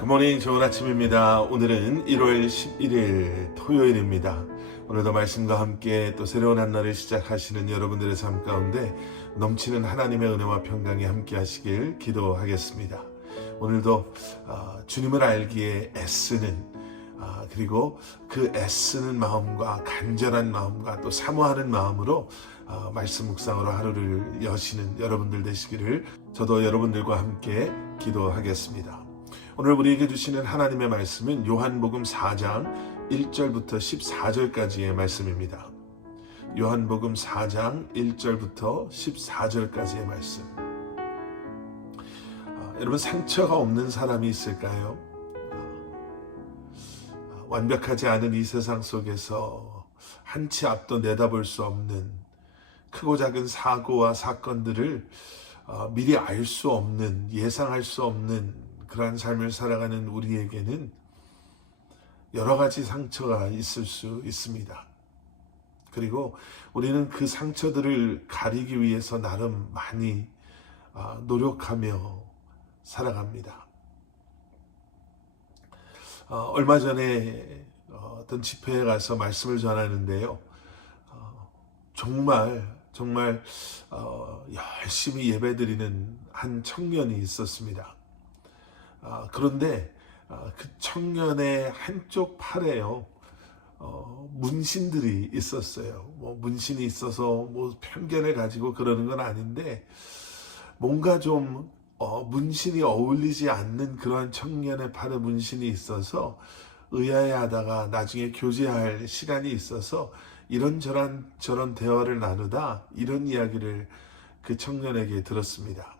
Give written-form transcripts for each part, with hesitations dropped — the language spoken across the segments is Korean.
굿모닝, 좋은 아침입니다. 오늘은 1월 11일 토요일입니다. 오늘도 말씀과 함께 또 새로운 한 날을 시작하시는 여러분들의 삶 가운데 넘치는 하나님의 은혜와 평강이 함께 하시길 기도하겠습니다. 오늘도 주님을 알기에 애쓰는 그리고 그 애쓰는 마음과 간절한 마음과 또 사모하는 마음으로 말씀 묵상으로 하루를 여시는 여러분들 되시기를 저도 여러분들과 함께 기도하겠습니다. 오늘 우리에게 주시는 하나님의 말씀은 요한복음 4장 1절부터 14절까지의 말씀입니다. 요한복음 4장 1절부터 14절까지의 말씀. 여러분, 상처가 없는 사람이 있을까요? 완벽하지 않은 이 세상 속에서 한치 앞도 내다볼 수 없는 크고 작은 사고와 사건들을 미리 알 수 없는, 예상할 수 없는 그러한 삶을 살아가는 우리에게는 여러 가지 상처가 있을 수 있습니다. 그리고 우리는 그 상처들을 가리기 위해서 나름 많이 노력하며 살아갑니다. 얼마 전에 어떤 집회에 가서 말씀을 전하는데요. 정말 열심히 예배드리는 한 청년이 있었습니다. 그런데 그 청년의 한쪽 팔에요, 문신들이 있었어요. 문신이 있어서 편견을 가지고 그러는 건 아닌데, 뭔가 좀 문신이 어울리지 않는 그러한 청년의 팔에 문신이 있어서 의아해하다가 나중에 교제할 시간이 있어서 이런저런 대화를 나누다 이런 이야기를 그 청년에게 들었습니다.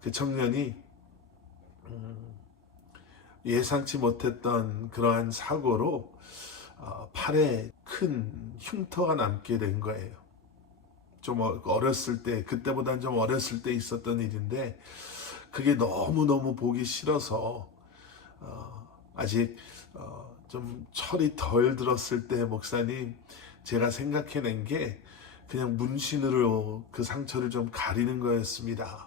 그 청년이 예상치 못했던 그러한 사고로 팔에 큰 흉터가 남게 된 거예요. 좀 어렸을 때, 그때보다는 좀 어렸을 때 있었던 일인데, 그게 너무너무 보기 싫어서 아직 좀 철이 덜 들었을 때, 목사님, 제가 생각해낸 게 그냥 문신으로 그 상처를 좀 가리는 거였습니다.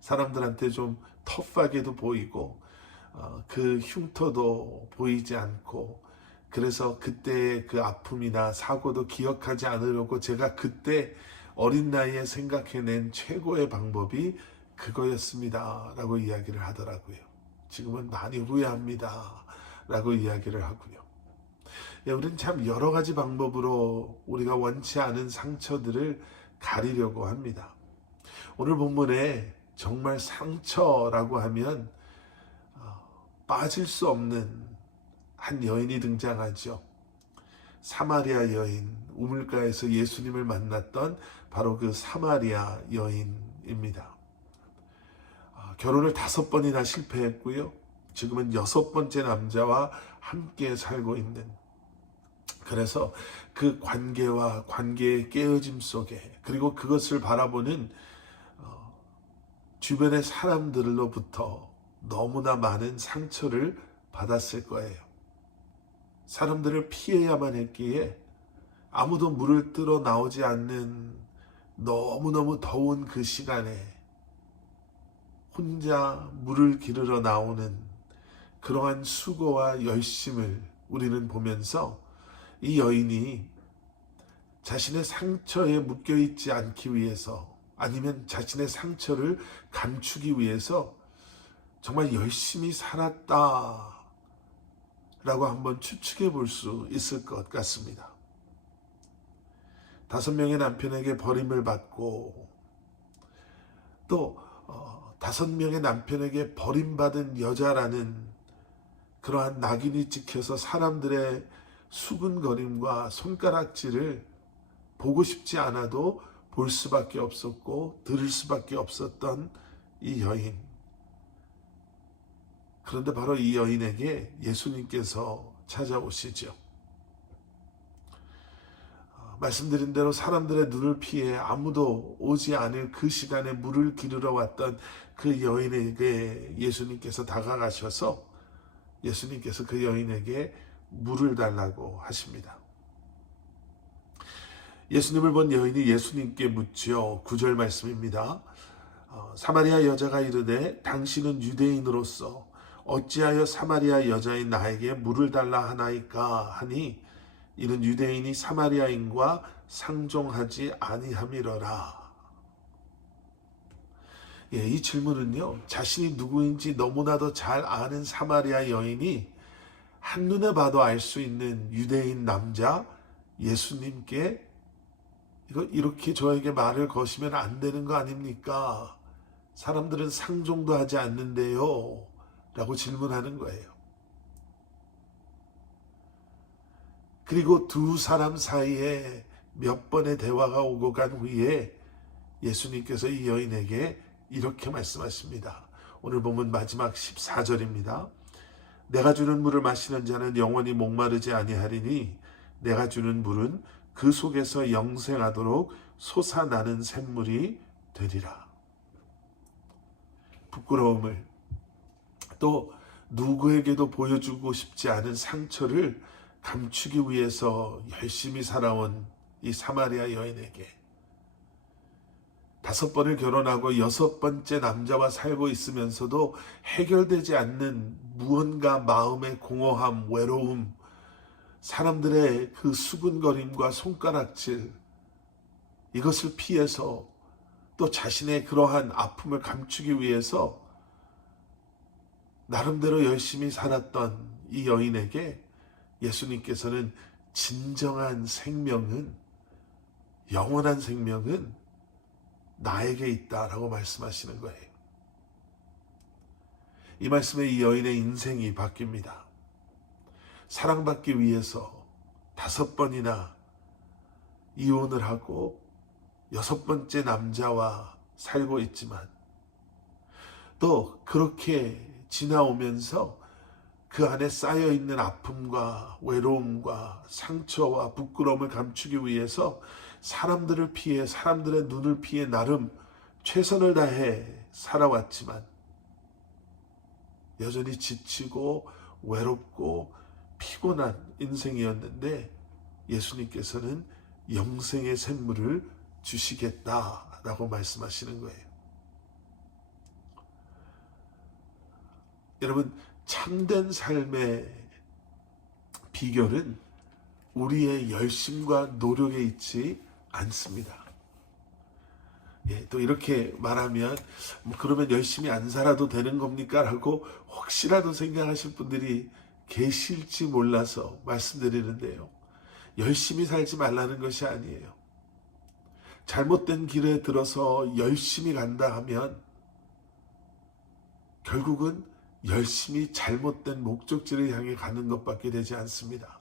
사람들한테 좀 터프하게도 보이고 그 흉터도 보이지 않고, 그래서 그때의 그 아픔이나 사고도 기억하지 않으려고 제가 그때 어린 나이에 생각해낸 최고의 방법이 그거였습니다 라고 이야기를 하더라고요. 지금은 많이 후회합니다 라고 이야기를 하고요. 우리는 참 여러 가지 방법으로 우리가 원치 않은 상처들을 가리려고 합니다. 오늘 본문에 정말 상처라고 하면 빠질 수 없는 한 여인이 등장하죠. 사마리아 여인, 우물가에서 예수님을 만났던 바로 그 사마리아 여인입니다. 결혼을 5번이나 실패했고요. 지금은 6번째 남자와 함께 살고 있는, 그래서 그 관계의 깨어짐 속에, 그리고 그것을 바라보는 주변의 사람들로부터 너무나 많은 상처를 받았을 거예요. 사람들을 피해야만 했기에 아무도 물을 뜯어 나오지 않는 너무너무 더운 그 시간에 혼자 물을 기르러 나오는 그러한 수고와 열심을 우리는 보면서 이 여인이 자신의 상처에 묶여있지 않기 위해서, 아니면 자신의 상처를 감추기 위해서 정말 열심히 살았다 라고 한번 추측해 볼 수 있을 것 같습니다. 5명의 남편에게 버림을 받고, 또 5명의 남편에게 버림받은 여자라는 그러한 낙인이 찍혀서 사람들의 수군거림과 손가락질을 보고 싶지 않아도 볼 수밖에 없었고 들을 수밖에 없었던 이 여인. 그런데 바로 이 여인에게 예수님께서 찾아오시죠. 말씀드린 대로 사람들의 눈을 피해 아무도 오지 않을 그 시간에 물을 기르러 왔던 그 여인에게 예수님께서 다가가셔서 예수님께서 그 여인에게 물을 달라고 하십니다. 예수님을 본 여인이 예수님께 묻죠. 9절 말씀입니다. 사마리아 여자가 이르되 당신은 유대인으로서 어찌하여 사마리아 여자인 나에게 물을 달라 하나이까 하니 이는 유대인이 사마리아인과 상종하지 아니함이러라. 이 질문은요, 자신이 누구인지 너무나도 잘 아는 사마리아 여인이 한눈에 봐도 알 수 있는 유대인 남자 예수님께 이렇게 저에게 말을 거시면 안 되는 거 아닙니까? 사람들은 상종도 하지 않는데요 라고 질문하는 거예요. 그리고 두 사람 사이에 몇 번의 대화가 오고 간 후에 예수님께서 이 여인에게 이렇게 말씀하십니다. 오늘 보면 마지막 14절입니다. 내가 주는 물을 마시는 자는 영원히 목마르지 아니하리니 내가 주는 물은 그 속에서 영생하도록 솟아나는 샘물이 되리라. 부끄러움을, 또 누구에게도 보여주고 싶지 않은 상처를 감추기 위해서 열심히 살아온 이 사마리아 여인에게 5번을 결혼하고 6번째 남자와 살고 있으면서도 해결되지 않는 무언가 마음의 공허함, 외로움, 사람들의 그 수군거림과 손가락질, 이것을 피해서 또 자신의 그러한 아픔을 감추기 위해서 나름대로 열심히 살았던 이 여인에게 예수님께서는 진정한 생명은, 영원한 생명은 나에게 있다라고 말씀하시는 거예요. 이 말씀에 이 여인의 인생이 바뀝니다. 사랑받기 위해서 5번이나 이혼을 하고 6번째 남자와 살고 있지만, 또 그렇게 지나오면서 그 안에 쌓여있는 아픔과 외로움과 상처와 부끄러움을 감추기 위해서 사람들을 피해, 사람들의 눈을 피해 나름 최선을 다해 살아왔지만 여전히 지치고 외롭고 피곤한 인생이었는데 예수님께서는 영생의 샘물을 주시겠다라고 말씀하시는 거예요. 여러분, 참된 삶의 비결은 우리의 열심과 노력에 있지 않습니다. 또 이렇게 말하면 그러면 열심히 안 살아도 되는 겁니까? 라고 혹시라도 생각하실 분들이 계실지 몰라서 말씀드리는데요. 열심히 살지 말라는 것이 아니에요. 잘못된 길에 들어서 열심히 간다 하면 결국은 열심히 잘못된 목적지를 향해 가는 것밖에 되지 않습니다.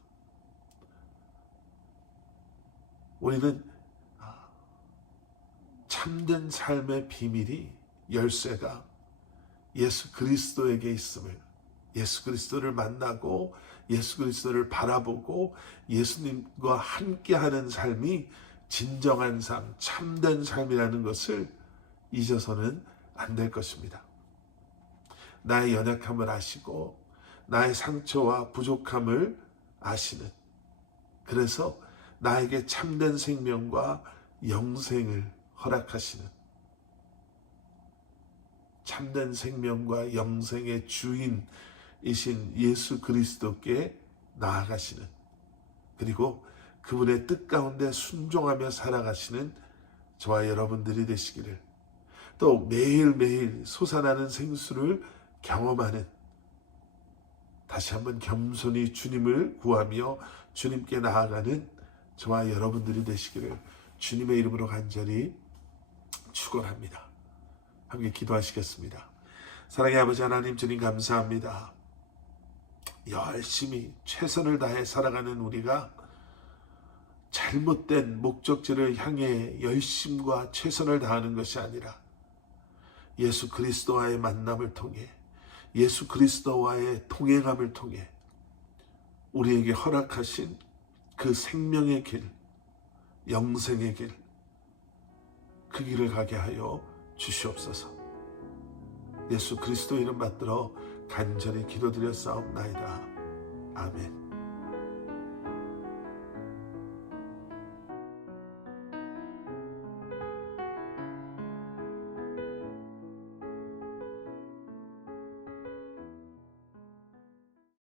우리는 참된 삶의 비밀이, 열쇠가 예수 그리스도에게 있음을, 예수 그리스도를 만나고 예수 그리스도를 바라보고 예수님과 함께하는 삶이 진정한 삶, 참된 삶이라는 것을 잊어서는 안 될 것입니다. 나의 연약함을 아시고 나의 상처와 부족함을 아시는, 그래서 나에게 참된 생명과 영생을 허락하시는, 참된 생명과 영생의 주인이신 예수 그리스도께 나아가시는, 그리고 그분의 뜻 가운데 순종하며 살아가시는 저와 여러분들이 되시기를, 또 매일매일 솟아나는 생수를 경험하는, 다시 한번 겸손히 주님을 구하며 주님께 나아가는 저와 여러분들이 되시기를 주님의 이름으로 간절히 축원합니다. 함께 기도하시겠습니다. 사랑의 아버지 하나님, 주님 감사합니다. 열심히 최선을 다해 살아가는 우리가 잘못된 목적지를 향해 열심과 최선을 다하는 것이 아니라 예수 그리스도와의 만남을 통해, 예수 그리스도와의 동행함을 통해 우리에게 허락하신 그 생명의 길, 영생의 길, 그 길을 가게 하여 주시옵소서. 예수 그리스도 이름 받들어 간절히 기도드렸사옵나이다. 아멘.